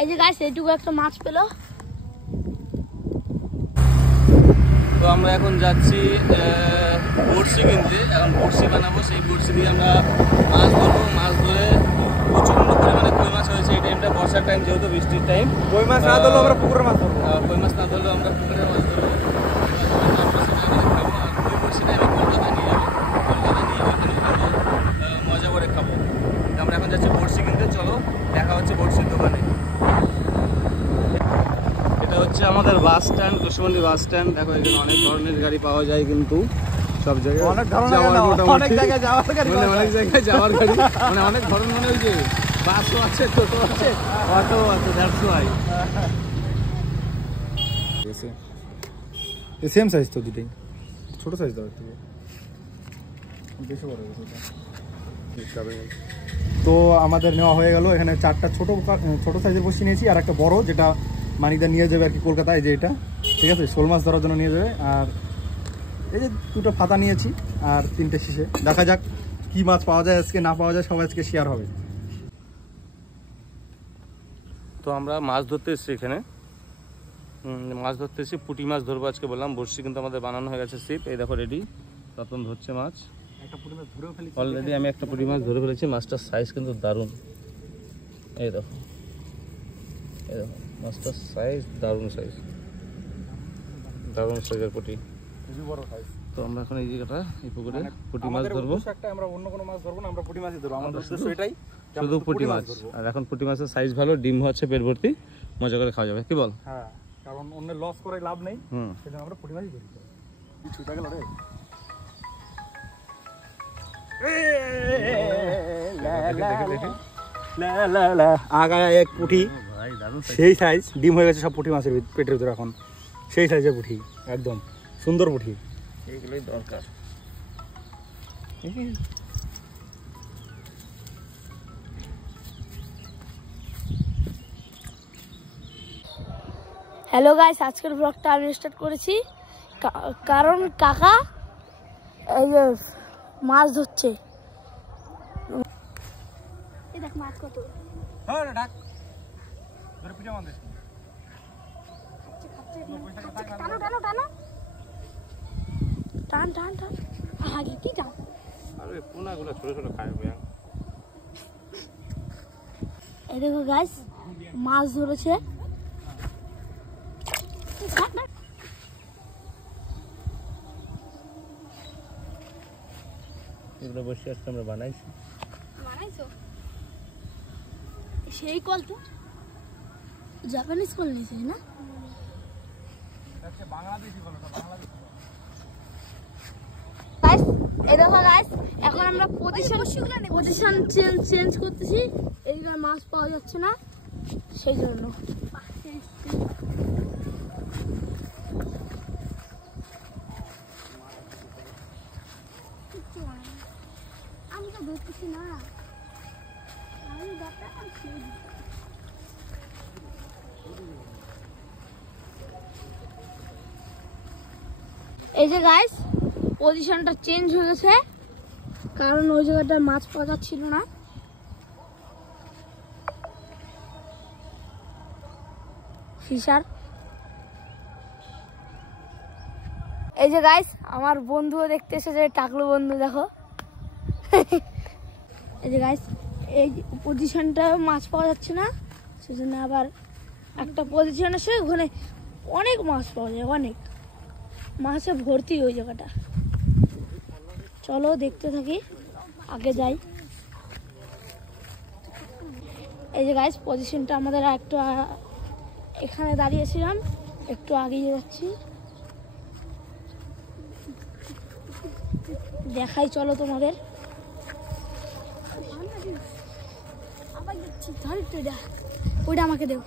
এই যে গাইস এইটুকু একটা মাছ পেলো। তো আমরা এখন যাচ্ছি বড়শি কিনতে। এখন বড়শি বানাবো, সেই বড়শি দিয়ে আমরা মাছ ধরবো। মাছ ধরে প্রচণ্ড পরিমাণে কই মাছ হয়েছে এই টাইমটা, বর্ষার টাইম যেহেতু, বৃষ্টির টাইম। কই মাছ না ধরলেও আমরা পুকুরে মাছ ধরবো। কই মাছ না ধরলেও আমরা পুকুরে মাছ ধরবো। ওই বড়শিটা আমি কলকাতা নিয়ে যাবো, মজা করে খাবো। আমরা এখন যাচ্ছি বড়শি কিনতে, চলো দেখা হচ্ছে বড়শির দোকানে। এটা হচ্ছে আমাদের bus stand, Kushmandi bus stand. দেখো এখানে অনেক ধরনের গাড়ি পাওয়া যায়, কিন্তু সব জায়গায় অনেক ধরনের অনেক জায়গায় যাওয়ার গাড়ি, অনেক জায়গায় যাওয়ার গাড়ি, মানে অনেক ধরনের, মানে ওই যে বাসও আছে, টোটো আছে, অটো আছে, দ্যাটস ওয়াই। সেম সাইজ তো দুটোই, ছোট সাইজ দাও একটু, বেশি বড় হয়েছে। তো আমাদের নেওয়া হয়ে গেল। এখানে 4টা ছোট সাইজের বড়শি নিয়েছি, আর একটা বড়, যেটা মানিকদা নিয়ে যাবে আর কি কলকাতায়, যে এটা ঠিক আছে শোল মাছ ধরার জন্য নিয়ে যাবে। আর এই যে 2টো ফাতা নিয়েছি আর 3টে শিশে। দেখা যাক কি মাছ পাওয়া যায় আজকে, না পাওয়া যায় সবাই আজকে শেয়ার হবে। তো আমরা মাছ ধরতে এসেছি এখানে, মাছ ধরতে এসেছি, পুঁটি মাছ ধরবো আজকে। বললাম বড়শি কিন্তু আমাদের বানানো হয়ে গেছে, সিপ এই দেখো রেডি। রতন ধরছে মাছ অলরেডি। আমি একটা পুঁটি মাছ ধরে ফেলেছি, মাছটার সাইজ কিন্তু দারুণ। এই দেখো, এই দেখো মাছটার সাইজ দারুণ, দারুণ সাইজের পুঁটি। তো আমরা এখন এই জায়গাটা, এই পুকুরে পুঁটি মাছ ধরবো। আমরা অন্য কোনো মাছ ধরবো না, আমরা পুঁটি মাছই ধরবো। আমাদের উদ্দেশ্য এটাই, শুধু পুঁটি মাছ। আর এখন পুঁটি মাছের সাইজ ভালো, ডিম হচ্ছে পেট ভর্তি, মজা করে খাওয়া যাবে, কি বল? হ্যাঁ, কারণ অন্য লস করে লাভ নেই, সেজন্য আমরা পুঁটি মাছই ধরি। ছুটা গেল রে, আগায় এক পুঁটি, সেই সাইজ, ডিম হয়ে গেছে সব পুঁটি মাছের পেটের ভিতরে এখন, সেই সাইজের পুঁটি, একদম সুন্দর পুঁটি। এইগুলোই দরকার। হ্যালো গাইস, আজকের ব্লগটা আমি স্টার্ট করেছি কারণ কাকা এই যে মাছ ধরছে। এই দেখ মাছ কত। হ্যাঁ ঢাক ধরে পিটা মাছ দিস। টানো টানো টানো, টান টান টান, আগে কি টান। আরে পোনাগুলো ছোট ছোট খায় ভাই। এই দেখো গাইস, মাছ ধরেছে। এগুলো বসে আজকে আমরা বানাইছো সেই কল তো জাপানিজ কল নিয়েছে না, বাংলাদেশি বলো, বাংলাদেশি। গাইস এই দেখো গাইস, এখন আমরা পজিশন চেঞ্জ করতেছি। এইগুলো মাছ পাওয়া যাচ্ছে না, সেই জন্য আমি তো ধরতেছি না। এই যে গাইস, পজিশনটা চেঞ্জ হয়ে গেছে, কারণ ওই জায়গাটায় মাছ পাওয়া যাচ্ছিল না। ফিশার এই যে গাইস, আমার বন্ধুও দেখতে এসেছে, টাকলু বন্ধু দেখো। এই যে গাইস, এই পজিশনটা মাছ পাওয়া যাচ্ছে না, সেজন্য আবার একটা পজিশন আছে, ওখানে অনেক মাছ পাওয়া যায়, অনেক মাছে ভর্তি ওই জায়গাটা। চলো দেখতে থাকি, আগে যাই। এই যে গাইস, পজিশনটা আমাদের একটু এখানে দাঁড়িয়েছিলাম, একটু আগিয়ে যাচ্ছি, দেখাই চলো তোমাদের। ওইটা আমাকে দেও,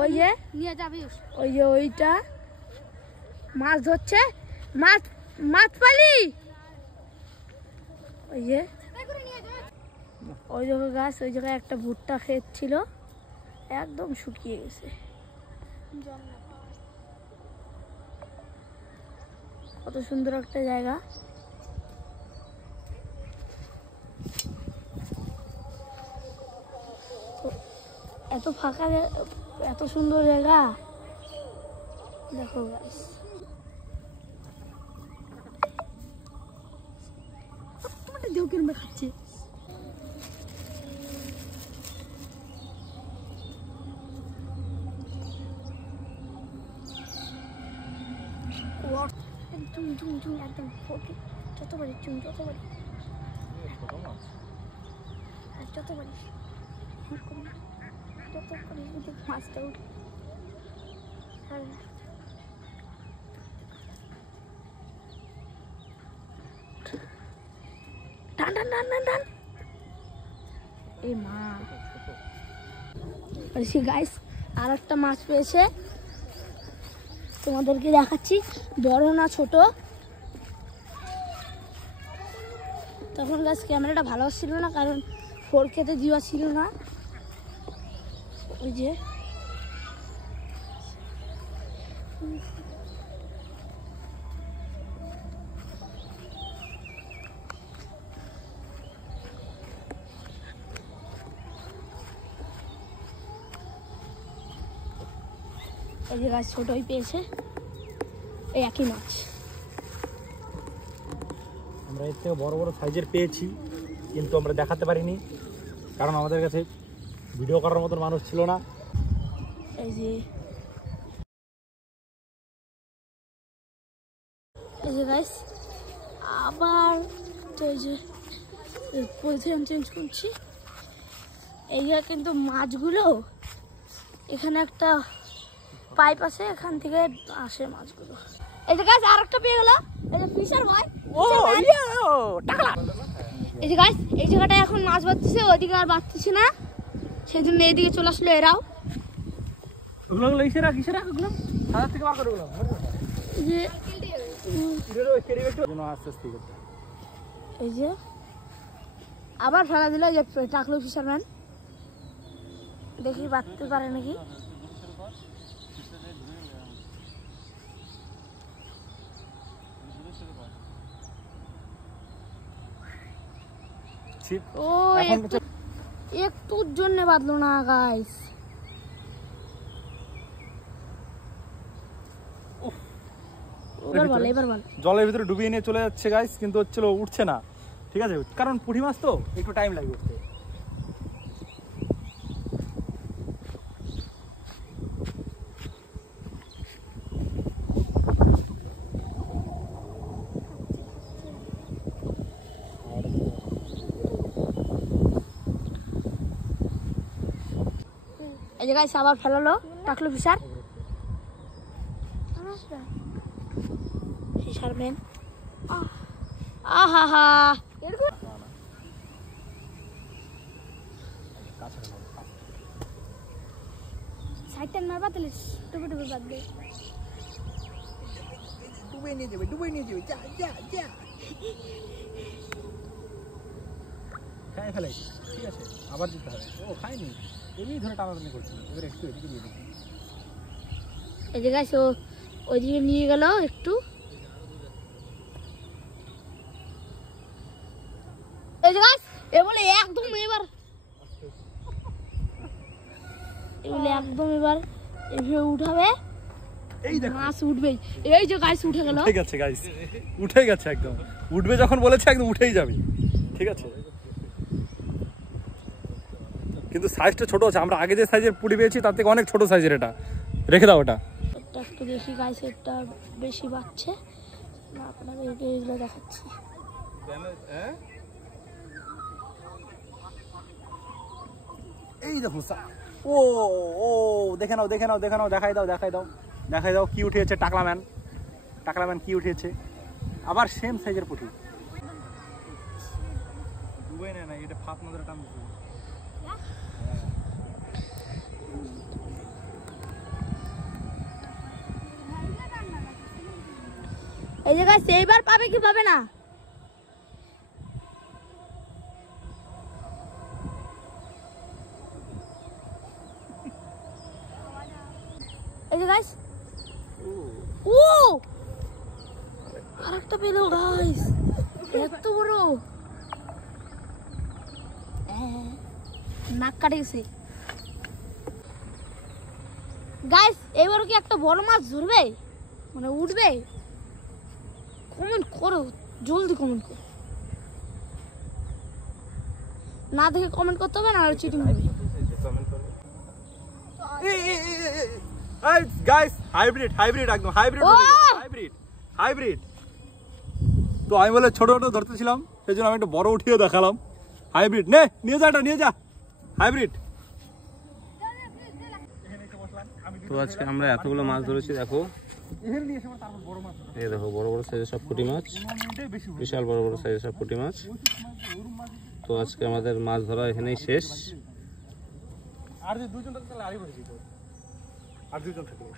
ওই যে নিয়ে যাবি, ওই যে ওইটা মাছ ধরছে, মাছ পালি, ওই যে ওই জায়গায় গাছ, ওই জায়গায় একটা ভুট্টা ক্ষেত ছিল, একদম শুকিয়ে গেছে। কত সুন্দর একটা জায়গা। এত ফাঁকা এত সুন্দর জায়গা দেখো গাইস। তোমাদের দেহ কেন খাচ্ছে? একদম একদম যত পারি যত পারি যত পারি মাছটা উঠে টান টান টান টান টান। এই মা গাইস আর একটা মাছ পেয়েছে, তোমাদেরকে দেখাচ্ছি। বড় না ছোট, তখন গাছ ক্যামেরাটা ভালো ছিল না কারণ ফোর খেতে দেওয়া ছিল না। ওই যে এই যে গাছ ছোটই পেয়েছে, এই একই মাছ। আমরা এর থেকে বড় বড় সাইজের পেয়েছি, কিন্তু আমরা দেখাতে পারিনি কারণ আমাদের কাছে ভিডিও করার মতন মানুষ ছিল না। এই যে গাইস আবার তো এই যে পজিশন চেঞ্জ করছি। এইগুলো কিন্তু মাছগুলো এখানে একটা পাইপ আছে, এখান থেকে আসে মাছগুলো। এই যে গাইস আরেকটা পেয়ে গেল, এই যে ফিশার ভাই। ও টাকলা। এই যে গাইস এই জায়গাটা এখন মাছ বাঁধতেছে, ওইদিকে আর বাঁধতেছে না, সেই জন্য এইদিকে চলে আসলো এরাও। ওগুলো ইসেরা কিসেরা ওগুলো হাজার থেকে বার করে ওগুলো এই যে এই যে আবার ফেলা দিল, যে টাকলো ফিশারম্যান, দেখি বাঁধতে পারে নাকি। ও একটুর জন্য বাঁধলো না গাইস। এবার বল জলের ভিতরে ডুবিয়ে নিয়ে চলে যাচ্ছে গাইস, কিন্তু হচ্ছিল উঠছে না, ঠিক আছে, কারণ পুঁটি মাছ তো একটু টাইম লাগবে উঠতে। এই যে গাইস আবার ফেলালো টাকলো ফিশার, ফিশারম্যান। আহা হা সাইডটা মারবা তাহলে টুপে টুপে বাঁধবে। ডুবে নিয়ে যাবে যা যা যা খাই ফেলাই, ঠিক আছে, আবার দিতে হবে। ও খাইনি, এমনি ধরে টানাটানি করছিল, এবার একটু এদিকে দিয়ে দিই। এই যে গাইস ও ওইদিকে নিয়ে গেল একটু। এই যে গাইস এ বলে একদম এবার এভাবে উঠাবে, এই দেখো মাছ উঠবেই। এই যে গাইস উঠে গেল, ঠিক আছে গাইস, উঠে গেছে একদম, উঠবে যখন বলেছে একদম উঠেই যাবে, ঠিক আছে। কিন্তু সাইজটা ছোট আছে, আমরা আগে যে সাইজের পুঁটি পেয়েছি তার থেকে অনেক ছোট সাইজের, এটা রেখে দাও। ওটা এটা একটু দেখি গাইস, এটা বেশি বাড়ছে না, আপনাদের এইগুলো দেখাচ্ছি। এই দেখো ও ও দেখে নাও দেখাই দাও কি উঠেছে। টাকলা ম্যান কি উঠেছে, আবার সেম সাইজের পুঁটি। ডুবে না এটা ফাঁপ নজরে টান দিচ্ছে। এই যে গাইস এইবার পাবে কি পাবে না, এই যে গাইস ও আরেকটা পেল গাইস, এত বড়, নাক কাটে গেছে। গাইস এবার কি একটা বড় মাছ ধরবে মানে উঠবে কমেন্ট করো জলদি কমেন্ট করো না দেখে কমেন্ট করতে হবে না আর চিটিং হবে গাইস হাইব্রিড একদম হাইব্রিড হাইব্রিড তো আমি বলে ছোট ছোট ধরতেছিলাম সেই জন্য আমি একটা বড় উঠিয়ে দেখালাম হাইব্রিড নিয়ে যা হাইব্রিড। তো আজকে আমরা এতগুলো মাছ ধরেছি দেখো, এই দেখো বড় বড় সাইজের সব পুঁটি মাছ, বিশাল বড় বড় সাইজের সব পুঁটি মাছ। তো আজকে আমাদের মাছ ধরা এখানেই শেষ। আর যে দুজন থাকলে আরই বেশি, আর দুজন থাকলে